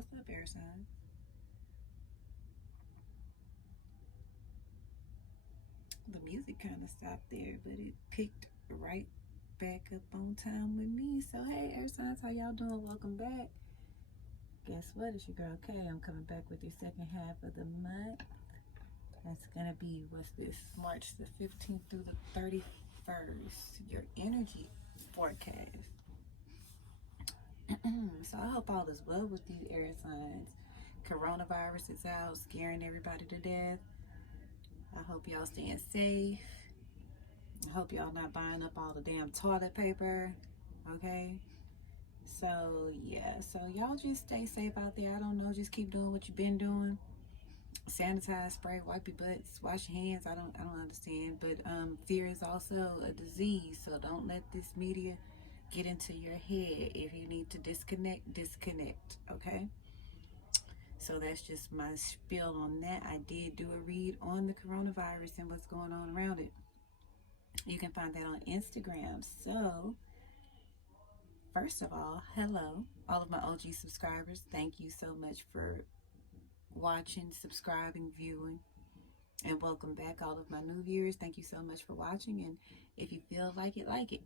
What's up, air sign? The music kind of stopped there, but it picked right back up on time with me. So, hey, air signs, how y'all doing? Welcome back. Guess what? It's your girl Kay. I'm coming back with your second half of the month. That's gonna be, what's this? March the 15th through the 31st. Your energy forecast. So I hope all is well with you, air signs. Coronavirus is out, scaring everybody to death. I hope y'all staying safe. I hope y'all not buying up all the damn toilet paper. Okay? So yeah, so y'all just stay safe out there. I don't know, just keep doing what you've been doing. Sanitize, spray, wipe your butts, wash your hands. I don't understand. But fear is also a disease, so don't let this media get into your head. If you need to disconnect, disconnect. Okay? So that's just my spiel on that. I did do a read on the coronavirus and what's going on around it. You can find that on Instagram. So, first of all, hello, all of my OG subscribers. Thank you so much for watching, subscribing, viewing, and welcome back, all of my new viewers. Thank you so much for watching. And if you feel like it, like it.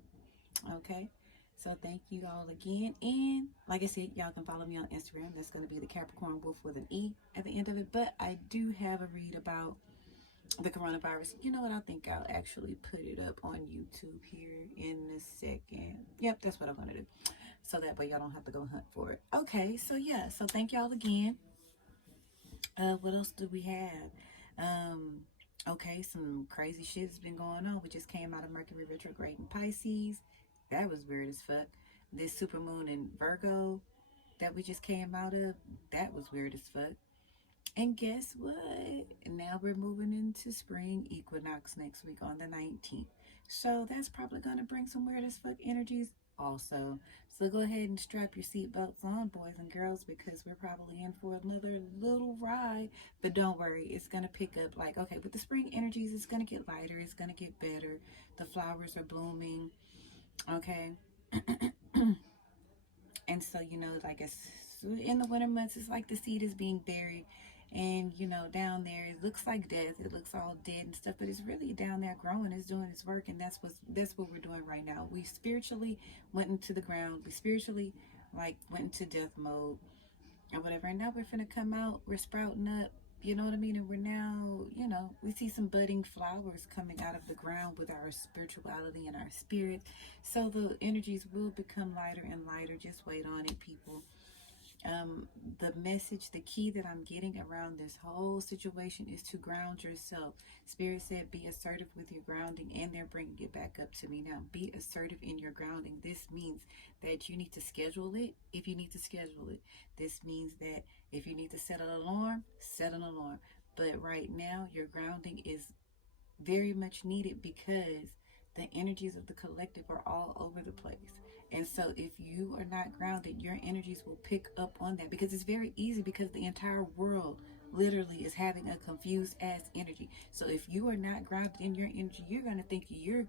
Okay? So thank you all again. And like I said, y'all can follow me on Instagram. That's going to be the Capricorn Wolf with an E at the end of it. But I do have a read about the coronavirus. You know what? I think I'll actually put it up on YouTube here in a second. Yep, that's what I'm going to do. So that way y'all don't have to go hunt for it. Okay, so yeah. So thank y'all again. What else do we have? Okay, some crazy shit has been going on. We just came out of Mercury retrograde in Pisces. That was weird as fuck. This supermoon in Virgo that we just came out of, that was weird as fuck. And guess what? Now we're moving into spring equinox next week on the 19th. So that's probably going to bring some weird as fuck energies also. So go ahead and strap your seatbelts on, boys and girls, because we're probably in for another little ride. But don't worry, it's going to pick up. Like, okay, with the spring energies, it's going to get lighter. It's going to get better. The flowers are blooming. Okay. And so, you know, like it's in the winter months, it's like the seed is being buried. And, you know, down there, it looks like death. It looks all dead and stuff, but it's really down there growing. It's doing its work. And that's what we're doing right now. We spiritually went into the ground. We spiritually, like, went into death mode or whatever. And now we're finna come out. We're sprouting up. You know what I mean? And we're now, you know, we see some budding flowers coming out of the ground with our spirituality and our spirit. So the energies will become lighter and lighter. Just wait on it, people. The message, the key that I'm getting around this whole situation is to ground yourself. Spirit said, be assertive with your grounding, and they're bringing it back up to me now. Be assertive in your grounding. This means that you need to schedule it if you need to schedule it. This means that if you need to set an alarm, set an alarm. But right now, your grounding is very much needed because the energies of the collective are all over the place. And so if you are not grounded, your energies will pick up on that, because it's very easy, because the entire world literally is having a confused ass energy. So if you are not grounded in your energy, you're going to think you're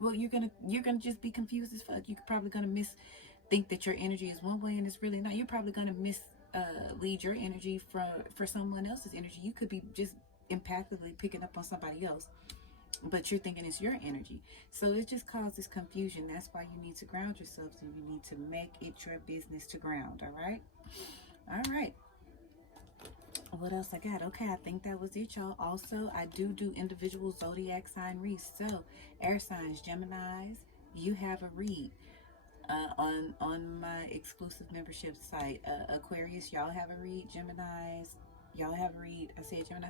gonna just be confused as fuck. You're probably going to think that your energy is one way and it's really not. You're probably going to lead your energy for someone else's energy. You could be just empathically picking up on somebody else, but you're thinking it's your energy. So it just causes confusion. That's why you need to ground yourself, and you need to make it your business to ground. All right. What else I got? Okay, I think that was it, y'all. Also, I do individual zodiac sign reads. So air signs, Geminis, you have a read on my exclusive membership site. Aquarius, y'all have a read. Geminis, y'all have a read. I said Gemini.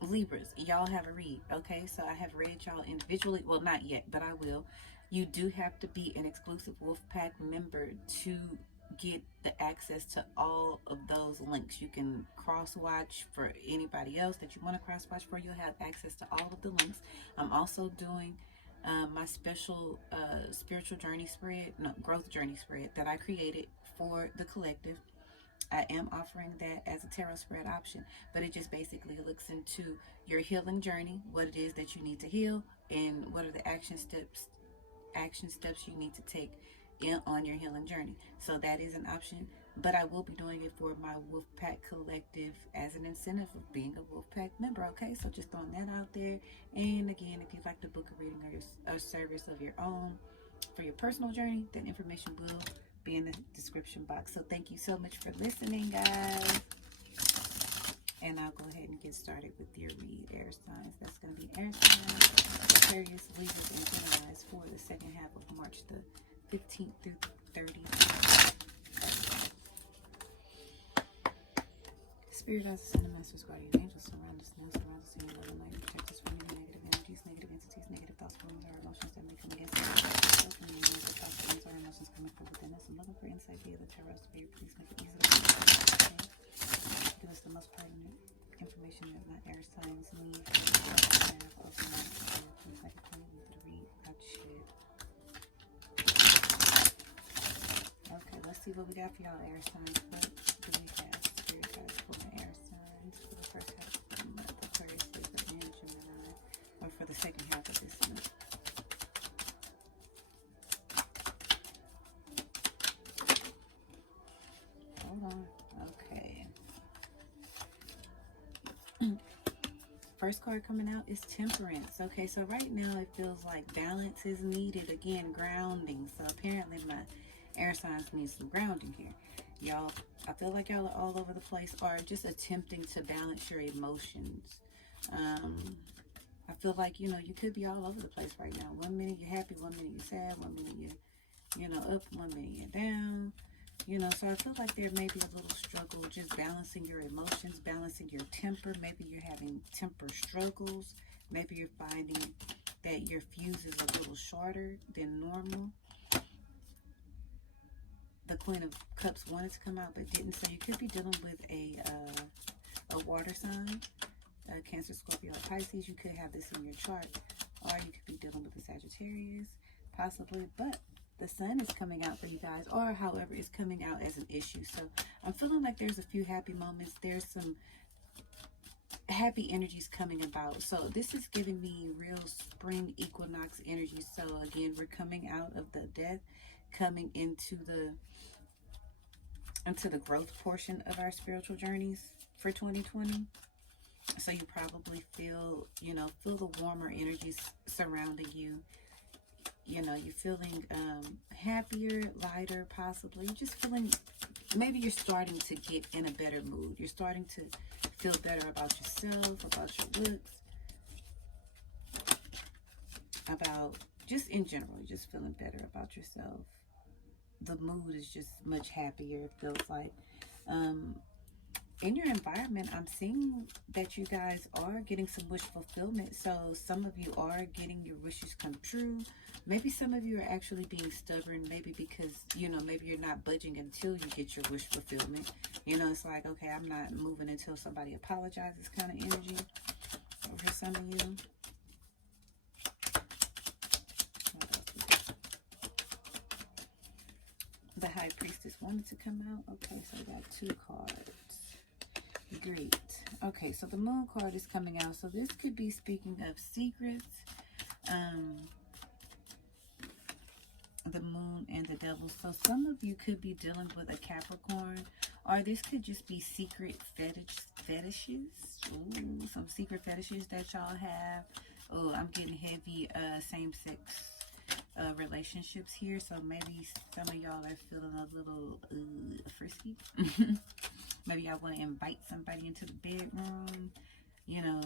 Libras, y'all have a read. Okay, so I have read y'all individually. Well, not yet, but I will. You do have to be an exclusive Wolfpack member to get the access to all of those links. You can cross watch for anybody else that you want to cross watch for. You'll have access to all of the links. I'm also doing my special spiritual journey spread, no, growth journey spread that I created for the collective. I am offering that as a tarot spread option, but it just basically looks into your healing journey, what it is that you need to heal, and what are the action steps you need to take on your healing journey. So that is an option. but I will be doing it for my Wolfpack Collective as an incentive of being a Wolfpack member. Okay, so just throwing that out there. And again, if you'd like to book a reading or a service of your own for your personal journey, then information will be in the description box. So thank you so much for listening, guys. And I'll go ahead and get started with your read, air signs. That's going to be air signs, Aquarius, Libras, and Gemini's for the second half of March the 15th through 30th. Spirit guides, ascended masters, guardian angels, surround us now, surround us in your love and light, protect us from any negative energies, negative entities, negative thoughts, feelings, or emotions that may come against us. From any negative thoughts, feelings, or emotions coming from within us. I'm looking for insight via the tarot. Spirit, please make it easy to understand. Give us the most pertinent information that my air signs need for the second half of the month. Please make it clear with the read. Okay, let's see what we got for y'all, air signs. What do we have? Spirit guides for the air signs for the first half of the month. Aquarius, Libra, and Gemini, or for the second half of this month. Hold on. Okay. First card coming out is Temperance. Okay, so right now it feels like balance is needed. Again, grounding. So apparently my air signs need some grounding here. Y'all, I feel like y'all are all over the place, or just attempting to balance your emotions. I feel like, you know, you could be all over the place right now. 1 minute you're happy, 1 minute you're sad, 1 minute you're, you know, up, 1 minute you're down. You know, so I feel like there may be a little struggle just balancing your emotions, balancing your temper. Maybe you're having temper struggles. Maybe you're finding that your fuse is a little shorter than normal. The Queen of Cups wanted to come out but didn't, so you could be dealing with a water sign, Cancer, Scorpio, or Pisces. You could have this in your chart, or you could be dealing with a Sagittarius, possibly, but the sun is coming out for you guys, or however it's coming out as an issue. So I'm feeling like there's a few happy moments. There's some happy energies coming about. So this is giving me real spring equinox energy. So again, we're coming out of the death, coming into the growth portion of our spiritual journeys for 2020. So you probably feel, you know, feel the warmer energies surrounding you. You know, you're feeling happier, lighter, possibly. You're just feeling, maybe you're starting to get in a better mood. You're starting to feel better about yourself, about your looks, about, just in general, you're just feeling better about yourself. The mood is just much happier, it feels like. In your environment, I'm seeing that you guys are getting some wish fulfillment. So some of you are getting your wishes come true. Maybe some of you are actually being stubborn, maybe because, you know, maybe you're not budging until you get your wish fulfillment. You know, it's like, okay, I'm not moving until somebody apologizes kind of energy for some of you. The High Priestess wanted to come out. Okay, so we got 2 cards. Great. Okay, so the Moon card is coming out. So this could be speaking of secrets. The Moon and the Devil. So some of you could be dealing with a Capricorn, or this could just be secret fetishes. Ooh, some secret fetishes that y'all have. Oh, I'm getting heavy same-sex relationships here. So maybe some of y'all are feeling a little frisky. Maybe y'all want to invite somebody into the bedroom, you know,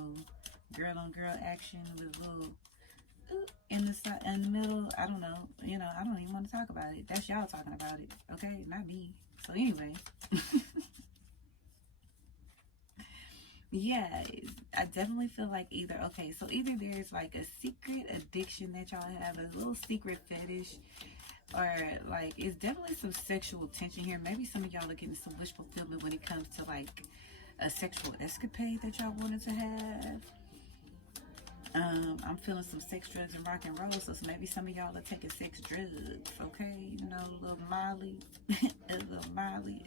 girl on girl action with a little in the middle. I don't know, you know, I don't even want to talk about it. That's y'all talking about it, okay? Not me. So anyway, yeah, I definitely feel like either there's like a secret addiction that y'all have, a little secret fetish, or like it's definitely some sexual tension here. Maybe some of y'all are getting some wish fulfillment when it comes to like a sexual escapade that y'all wanted to have. I'm feeling some sex, drugs, and rock and roll. So maybe some of y'all are taking sex drugs, okay? You know, a little Molly, a little Molly.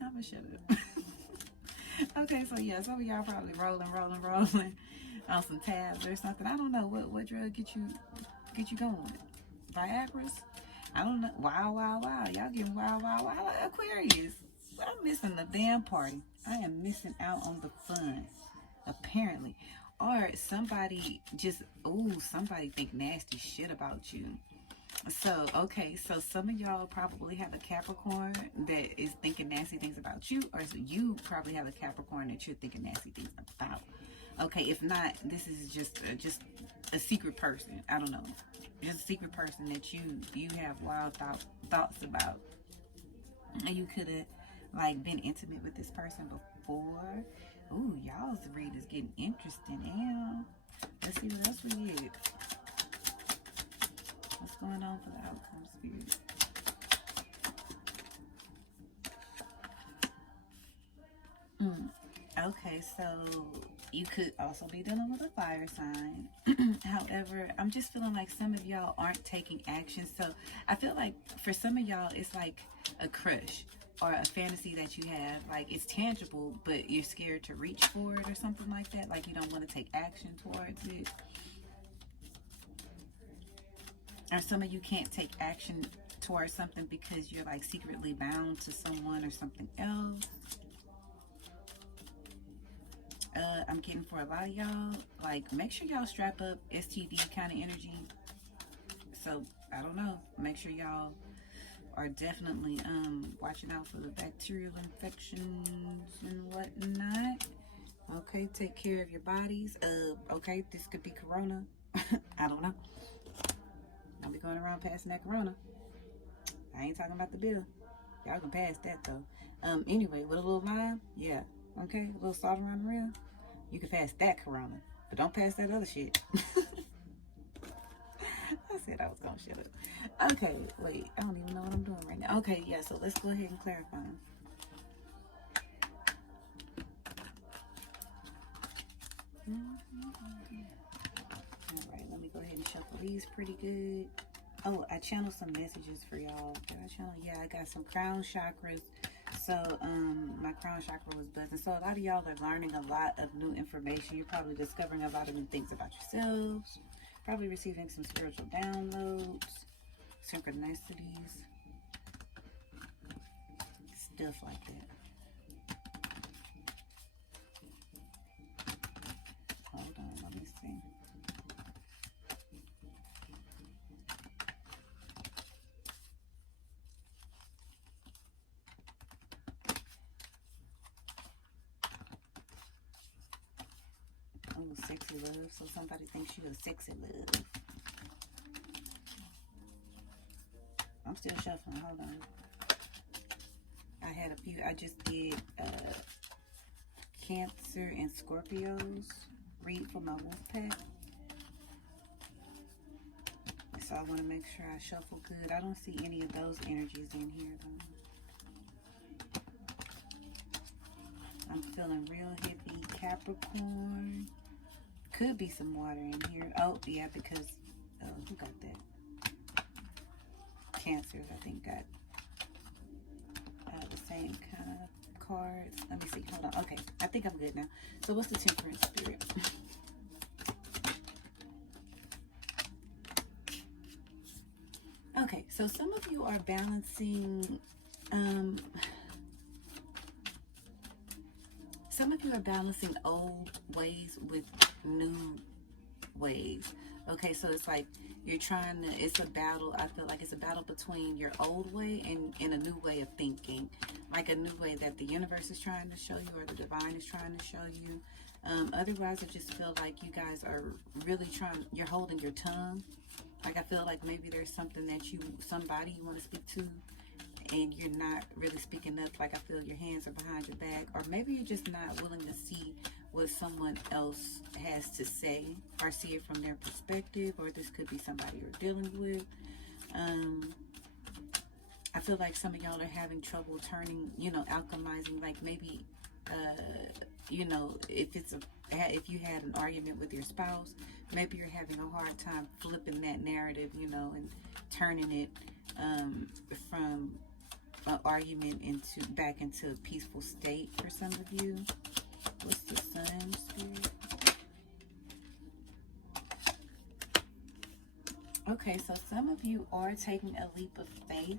I'ma shut up. Okay, so yeah, some of y'all probably rolling on some tabs or something. I don't know what drug get you going. Viagra's? I don't know. Wow, wow, wow. Y'all getting wild, wild, wild. Aquarius. I'm missing the damn party. I am missing out on the fun, apparently. Or somebody just, ooh, somebody think nasty shit about you. So, okay, so some of y'all probably have a Capricorn that is thinking nasty things about you, or so you probably have a Capricorn that you're thinking nasty things about. Okay, if not, this is just a secret person. I don't know, just a secret person that you have wild thoughts about, and you could have like been intimate with this person before. Ooh, y'all's read is getting interesting. Damn. Let's see what else we get. What's going on for the outcome, Spirit? Okay, so you could also be dealing with a fire sign. However, I'm just feeling like some of y'all aren't taking action. So I feel like for some of y'all, it's like a crush or a fantasy that you have. Like it's tangible, but you're scared to reach for it or something like that. Like you don't want to take action towards it. Or some of you can't take action towards something because you're like secretly bound to someone or something else. I'm getting for a lot of y'all, like make sure y'all strap up, STD kind of energy. So I don't know, make sure y'all are definitely watching out for the bacterial infections and whatnot. Okay, take care of your bodies. Okay, this could be corona. I don't know. Don't be going around passing that corona. I ain't talking about the bill. Y'all can pass that though. Anyway, with a little lime, yeah. Okay, a little salt around the rim. You can pass that corona, but don't pass that other shit. I said I was gonna shut up. Okay, wait, I don't even know what I'm doing right now. Okay, yeah, so let's go ahead and clarify. All right, let me go ahead and shuffle these pretty good. Oh, I channeled some messages for y'all. Did I channel? Yeah, I got some crown chakras. So, my crown chakra was buzzing. So, a lot of y'all are learning a lot of new information. You're probably discovering a lot of new things about yourselves. Probably receiving some spiritual downloads, synchronicities, stuff like that. Hold on, let me see. Oh, sexy love. So somebody thinks you're a sexy love. I'm still shuffling. Hold on. I had a few. I just did Cancer and Scorpios. Read for my wolf pack. So I want to make sure I shuffle good. I don't see any of those energies in here though. I'm feeling real hippie. Capricorn. Could be some water in here. Oh, yeah, because, who got that? Cancers, I think, got the same kind of cards. Let me see. Hold on. Okay, I think I'm good now. So what's the Temperance Spirit? Okay, so some of you are balancing, some of you are balancing old ways with new ways. Okay, so it's like you're trying to, it's a battle. I feel like it's a battle between your old way and a new way of thinking, like a new way that the universe is trying to show you or the divine is trying to show you. Otherwise, I just feel like you guys are really trying, you're holding your tongue. Like I feel like maybe there's something that somebody you want to speak to and you're not really speaking up. Like I feel your hands are behind your back, or maybe you're just not willing to see what someone else has to say or see it from their perspective, or this could be somebody you're dealing with. I feel like some of y'all are having trouble turning, alchemizing, like maybe, if you had an argument with your spouse, maybe you're having a hard time flipping that narrative, and turning it from an argument back into a peaceful state for some of you. What's the Sun Spirit? Okay. Okay, so some of you are taking a leap of faith.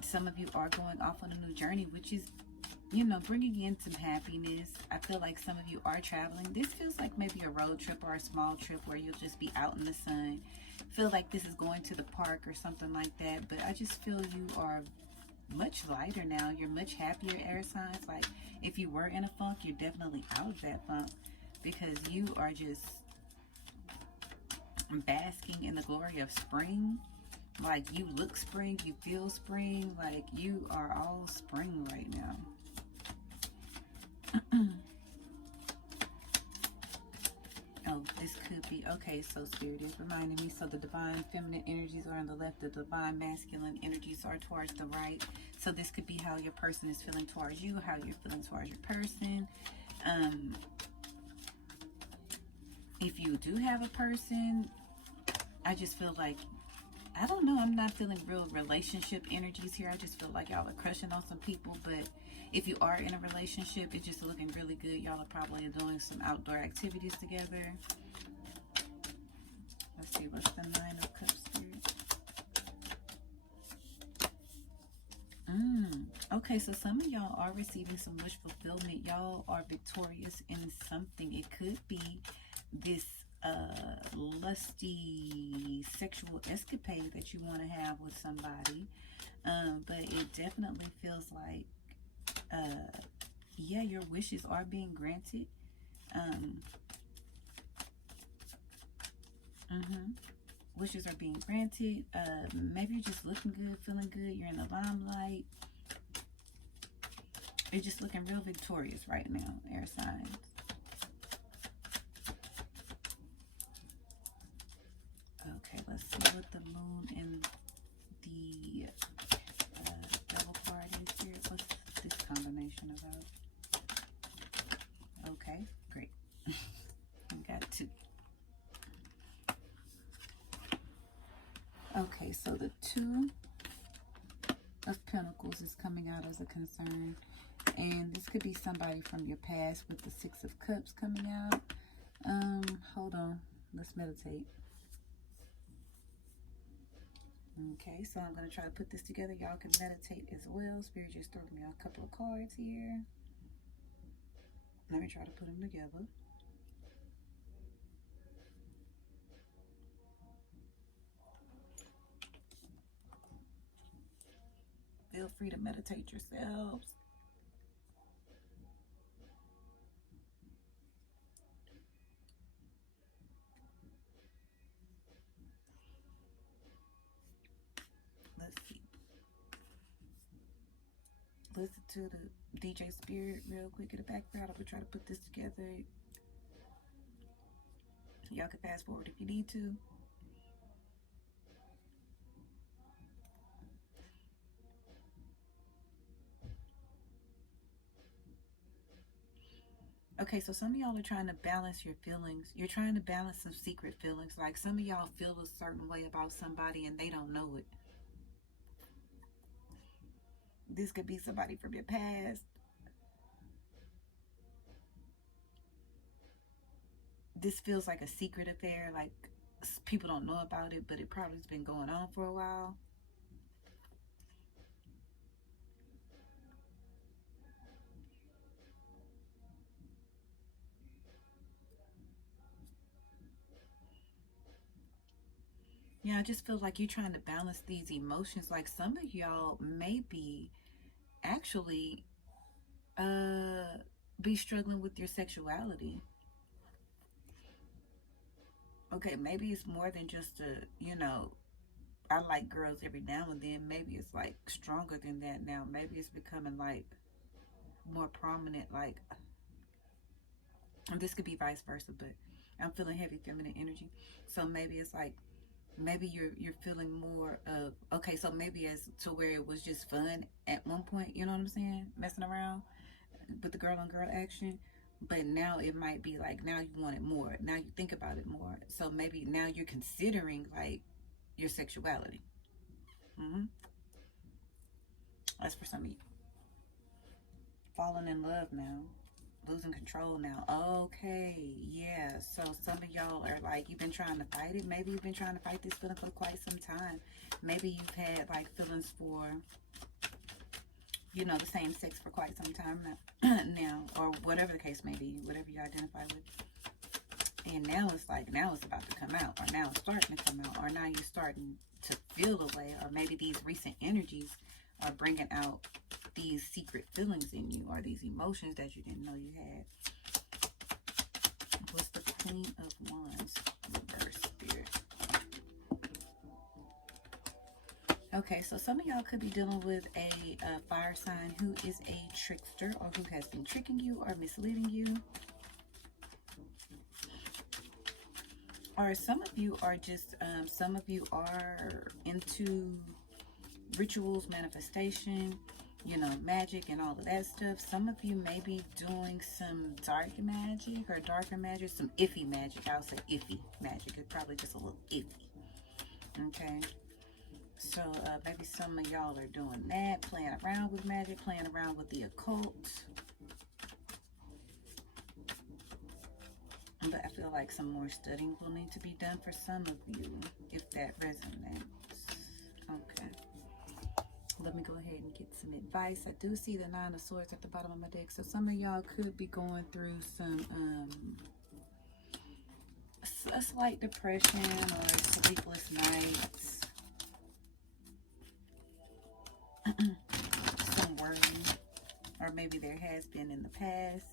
Some of you are going off on a new journey, which is, you know, bringing in some happiness. I feel like some of you are traveling. This feels like maybe a road trip or a small trip where you'll just be out in the sun. Feel like this is going to the park or something like that. But I just feel you are much lighter now. You're much happier, air signs. Like, if you were in a funk, you're definitely out of that funk, because you are just basking in the glory of spring. Like, you look spring, you feel spring, like you are all spring right now. Oh, this could be, okay, so Spirit is reminding me, so the divine feminine energies are on the left, the divine masculine energies are towards the right. So this could be how your person is feeling towards you, how you're feeling towards your person. If you do have a person, I just feel like, I don't know, I'm not feeling real relationship energies here. I just feel like y'all are crushing on some people. But if you are in a relationship, it's just looking really good. Y'all are probably doing some outdoor activities together. Let's see, what's the Nine of Cups, Spirit? Okay, so some of y'all are receiving some wish fulfillment. Y'all are victorious in something. It could be this lusty sexual escapade that you want to have with somebody, but it definitely feels like yeah, your wishes are being granted. Wishes are being granted. Maybe you're just looking good, feeling good, you're in the limelight. You're just looking real victorious right now, air signs. Okay, let's see what the moon and the devil card is here. What's this combination about? Okay, great. We got two. Okay, so the Two of Pentacles is coming out as a concern. And this could be somebody from your past with the Six of Cups coming out. Hold on. Let's meditate. Okay, so I'm going to try to put this together. Y'all can meditate as well. Spirit just threw me a couple of cards here. Let me try to put them together. Feel free to meditate yourselves. Let's see. Listen to the DJ Spirit real quick in the background. I'm going to try to put this together. Y'all can fast forward if you need to. Okay, so some of y'all are trying to balance your feelings. You're trying to balance some secret feelings. Like, some of y'all feel a certain way about somebody and they don't know it. This could be somebody from your past. This feels like a secret affair. Like, people don't know about it, but it probably has been going on for a while. Yeah, I just feel like you're trying to balance these emotions. Like, some of y'all may be actually be struggling with your sexuality. Okay, maybe it's more than just a, you know, I like girls every now and then. Maybe it's like stronger than that now. Maybe it's becoming like more prominent. Like, and this could be vice versa, but I'm feeling heavy feminine energy. So maybe it's like, maybe you're feeling more of, okay, so maybe as to where it was just fun at one point, you know what I'm saying, messing around with the girl on girl action, but now it might be like, now you want it more, now you think about it more, so maybe now you're considering like your sexuality. That's for some of you. Falling in love now. losing control now. Okay, yeah. So some of y'all are like, you've been trying to fight it. Maybe you've been trying to fight this feeling for quite some time. Maybe you've had like feelings for, you know, the same sex for quite some time now, or whatever the case may be, whatever you identify with. And now it's like, now it's about to come out, or now it's starting to come out, or now you're starting to feel the way, or maybe these recent energies are bringing out these secret feelings in you, or these emotions that you didn't know you had. What's the Queen of Wands reverse, Spirit? Okay, so some of y'all could be dealing with a fire sign who is a trickster, or who has been tricking you or misleading you. Or some of you are just, some of you are into rituals, manifestation, you know, magic and all of that stuff. Some of you may be doing some dark magic or darker magic, some iffy magic. I'll say iffy magic. It's probably just a little iffy. Okay. So maybe some of y'all are doing that, playing around with magic, playing around with the occult. But I feel like some more studying will need to be done for some of you, if that resonates. Okay. Let me go ahead and get some advice. I do see the Nine of Swords at the bottom of my deck. So some of y'all could be going through some, a slight depression or sleepless nights. Some worry. Or maybe there has been in the past.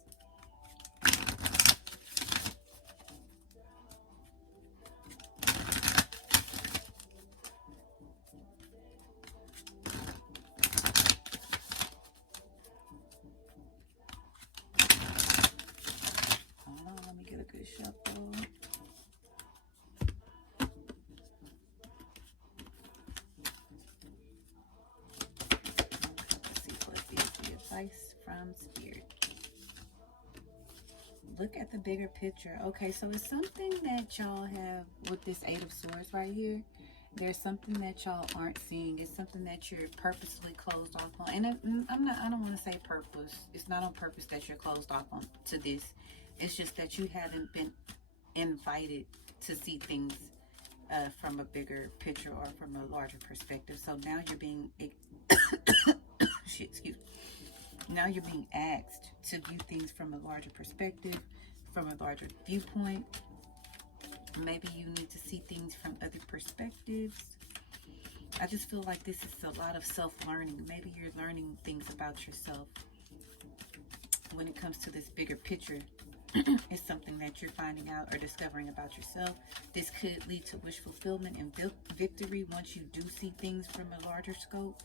Shuffle. Let's see what is the advice from Spirit. Look at the bigger picture. Okay, so it's something that y'all have with this Eight of Swords right here. There's something that y'all aren't seeing. It's something that you're purposely closed off on. And I don't want to say purpose. It's not on purpose that you're closed off on to this. It's just that you haven't been invited to see things from a bigger picture or from a larger perspective. So now you're being excuse me. Now you're being asked to view things from a larger perspective, from a larger viewpoint. Maybe you need to see things from other perspectives. I just feel like this is a lot of self-learning. Maybe you're learning things about yourself when it comes to this bigger picture. It's something that you're finding out or discovering about yourself. This could lead to wish fulfillment and victory once you do see things from a larger scope.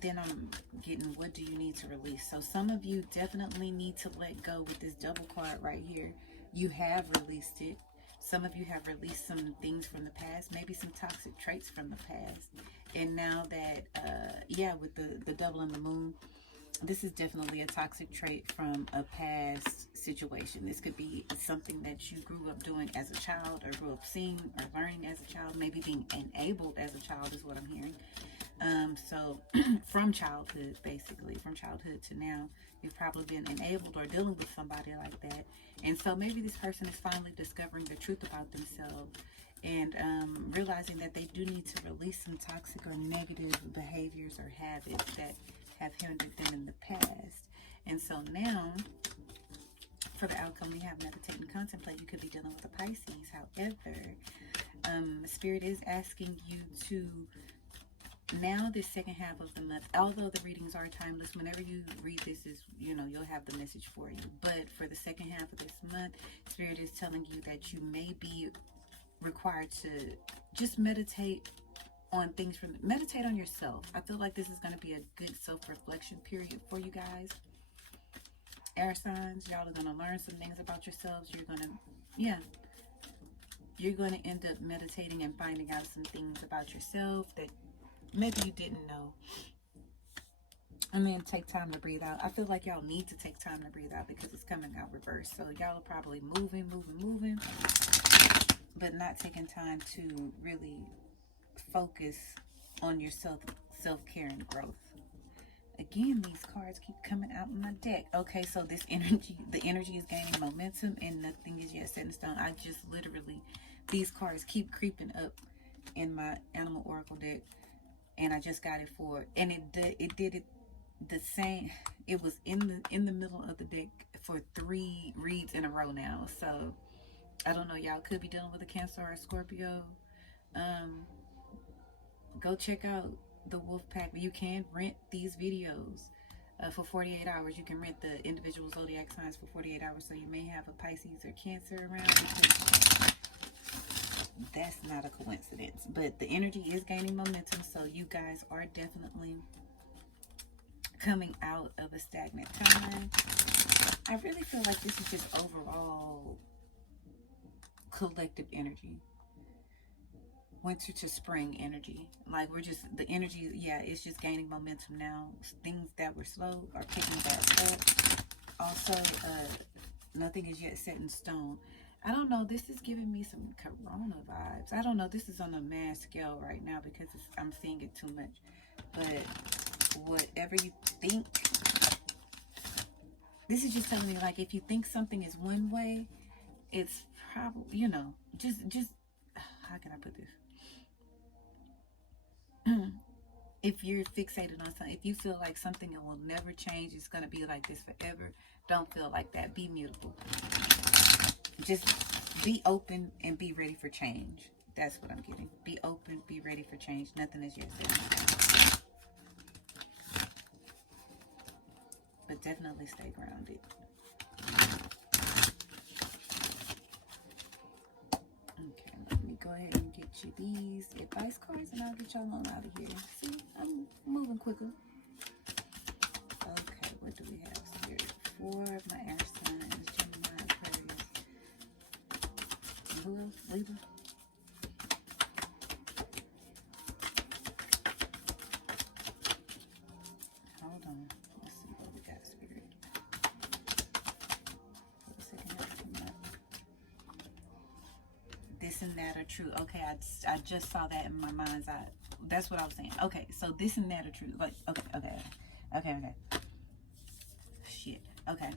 Then I'm getting, what do you need to release? So some of you definitely need to let go with this double card right here. You have released it. Some of you have released some things from the past, maybe some toxic traits from the past. And now that, yeah, with the double and the moon, this is definitely a toxic trait from a past situation. This could be something that you grew up doing as a child, or grew up seeing or learning as a child, maybe being enabled as a child is what I'm hearing. So from childhood, basically, from childhood to now, you've probably been enabled or dealing with somebody like that. And so maybe this person is finally discovering the truth about themselves and realizing that they do need to release some toxic or negative behaviors or habits that have hindered them in the past. And so now, for the outcome, we have meditate and contemplate. You could be dealing with a Pisces. However, Spirit is asking you to, now this second half of the month, although the readings are timeless, whenever you read this, is, you know, you'll have the message for you. But for the second half of this month, Spirit is telling you that you may be required to just meditate on things from, meditate on yourself. I feel like this is going to be a good self-reflection period for you guys. Air signs, y'all are going to learn some things about yourselves. You're going to, yeah, you're going to end up meditating and finding out some things about yourself that maybe you didn't know. And then take time to breathe out. I feel like y'all need to take time to breathe out because it's coming out reversed. So y'all are probably moving, but not taking time to really focus on your self-care and growth. Again, these cards keep coming out in my deck. Okay, so this energy, the energy is gaining momentum and nothing is yet set in stone. I just literally, these cards keep creeping up in my animal oracle deck, and I just got it for, and it did it the same. It was in the middle of the deck for 3 reads in a row now. So I don't know, y'all could be dealing with a Cancer or a Scorpio. Go check out the Wolf Pack. You can rent these videos for 48 hours. You can rent the individual zodiac signs for 48 hours. So you may have a Pisces or Cancer around. That's not a coincidence. But the energy is gaining momentum. So you guys are definitely coming out of a stagnant time. I really feel like this is just overall collective energy. Winter to spring energy. Like, we're just, the energy, yeah, it's just gaining momentum now. Things that were slow are picking back up. Also, nothing is yet set in stone. I don't know, this is giving me some corona vibes. I don't know, this is on a mass scale right now because I'm seeing it too much. But whatever you think, this is just telling me, like, if you think something is one way, it's probably, you know, just how can I put this? If you're fixated on something, if you feel like something will never change, it's going to be like this forever, don't feel like that. Be mutable. Just be open and be ready for change. That's what I'm getting. Be open, be ready for change. Nothing is yet set. But definitely stay grounded. Okay, let me go ahead and get you these advice cards and I'll get y'all on out of here. See, I'm moving quicker. Okay, what do we have here? 4 of my air signs, Gemini, Aquarius. Who else? Libra. Hold on. Let's see what we got, Spirit. For a second, let's come up. This and that are true. Okay, I just saw that in my mind's eye. That's what I was saying. Okay, so this and that are true. Like, okay. Shit. Okay.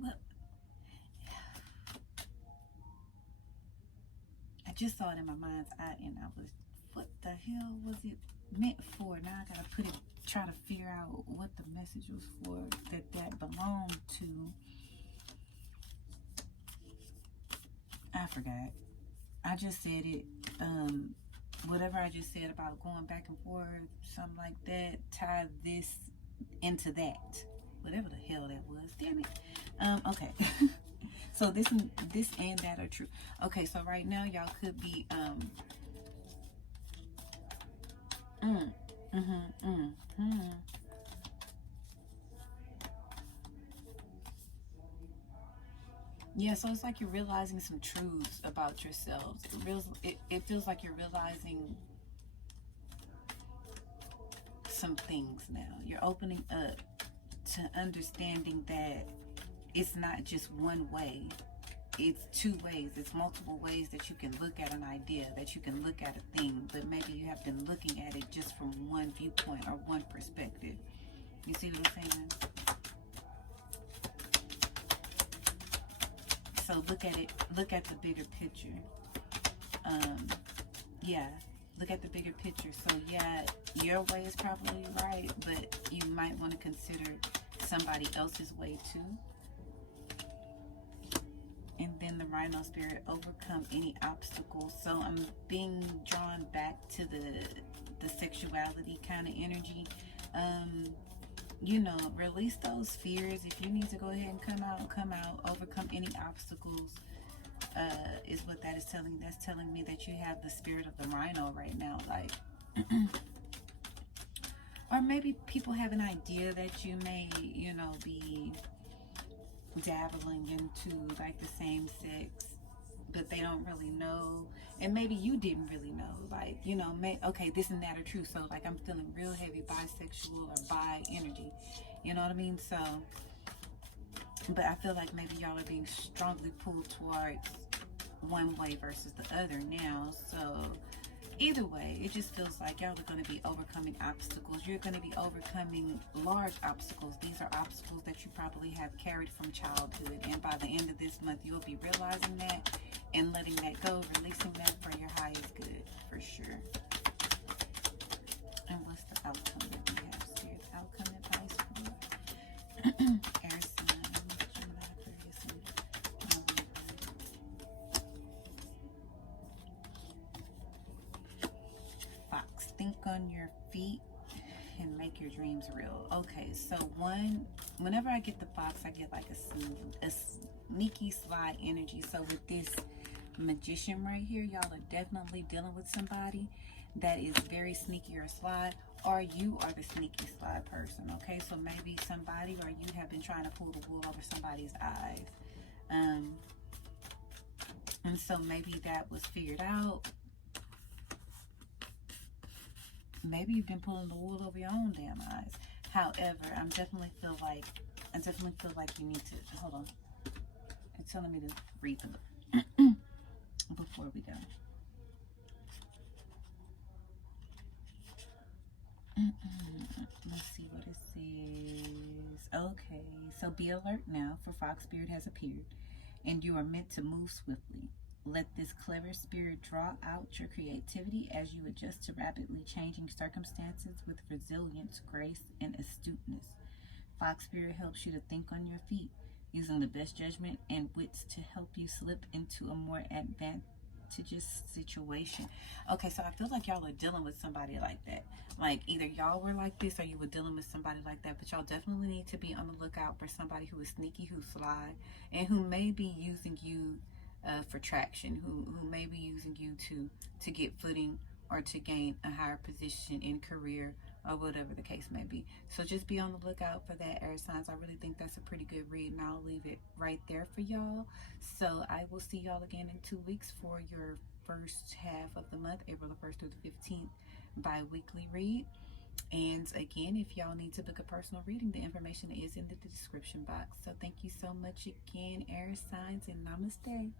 Look. I just saw it in my mind's eye and I was, what the hell was it meant for? Now I gotta put it, try to figure out what the message was for that belonged to. I forgot. I just said it. Whatever I just said about going back and forth, something like that, tie this into that. Whatever the hell that was. Damn it. Okay. So this and that are true. Okay, so right now y'all could be yeah, so it's like you're realizing some truths about yourselves. It feels like you're realizing some things now. You're opening up to understanding that it's not just one way. It's 2 ways. It's multiple ways that you can look at an idea, that you can look at a thing, but maybe you have been looking at it just from one viewpoint or one perspective. You see what I'm saying? So look at it, look at the bigger picture. Yeah, look at the bigger picture. So yeah, your way is probably right, but you might want to consider somebody else's way too. And then the Rhino Spirit, overcome any obstacles. So I'm being drawn back to the sexuality kind of energy. You know, release those fears. If you need to go ahead and come out, overcome any obstacles, is what that is telling me. That's telling me that you have the spirit of the rhino right now, like, or maybe people have an idea that you may, you know, be dabbling into like the same sex, but they don't really know, and maybe you didn't really know, like, you know, okay, this and that are true. So like, I'm feeling real heavy bisexual or bi energy, you know what I mean? So, but I feel like maybe y'all are being strongly pulled towards one way versus the other now. So Either way, it just feels like y'all are going to be overcoming obstacles. You're going to be overcoming large obstacles. These are obstacles that you probably have carried from childhood. And by the end of this month, you'll be realizing that and letting that go, releasing that for your highest good, for sure. And what's the outcome that we have? Spirit outcome advice for air sign, Gemini, Aquarius, and Fox. Think on your feet and make your dreams real. Okay, so whenever I get the Fox, I get like a sneaky sly energy. So with this Magician right here, y'all are definitely dealing with somebody that is very sneaky or sly, or you are the sneaky sly person. Okay, so maybe somebody or you have been trying to pull the wool over somebody's eyes, and so maybe that was figured out. Maybe you've been pulling the wool over your own damn eyes. However, I definitely feel like you need to hold on. It's telling me to read the before we go. Let's see what it says. Okay, so be alert now, for Fox Spirit has appeared, and you are meant to move swiftly. Let this clever spirit draw out your creativity as you adjust to rapidly changing circumstances with resilience, grace, and astuteness. Fox Spirit helps you to think on your feet, using the best judgment and wits to help you slip into a more advantageous situation. Okay, so I feel like y'all are dealing with somebody like that. Like either y'all were like this or you were dealing with somebody like that, but y'all definitely need to be on the lookout for somebody who is sneaky, who's sly, and who may be using you for traction, who may be using you to get footing or to gain a higher position in career or whatever the case may be. So just be on the lookout for that, air signs. I really think that's a pretty good read, and I'll leave it right there for y'all. So I will see y'all again in 2 weeks for your first half of the month, April the 1st through the 15th, bi-weekly read. And again, if y'all need to book a personal reading, the information is in the description box. So thank you so much again, air signs, and namaste.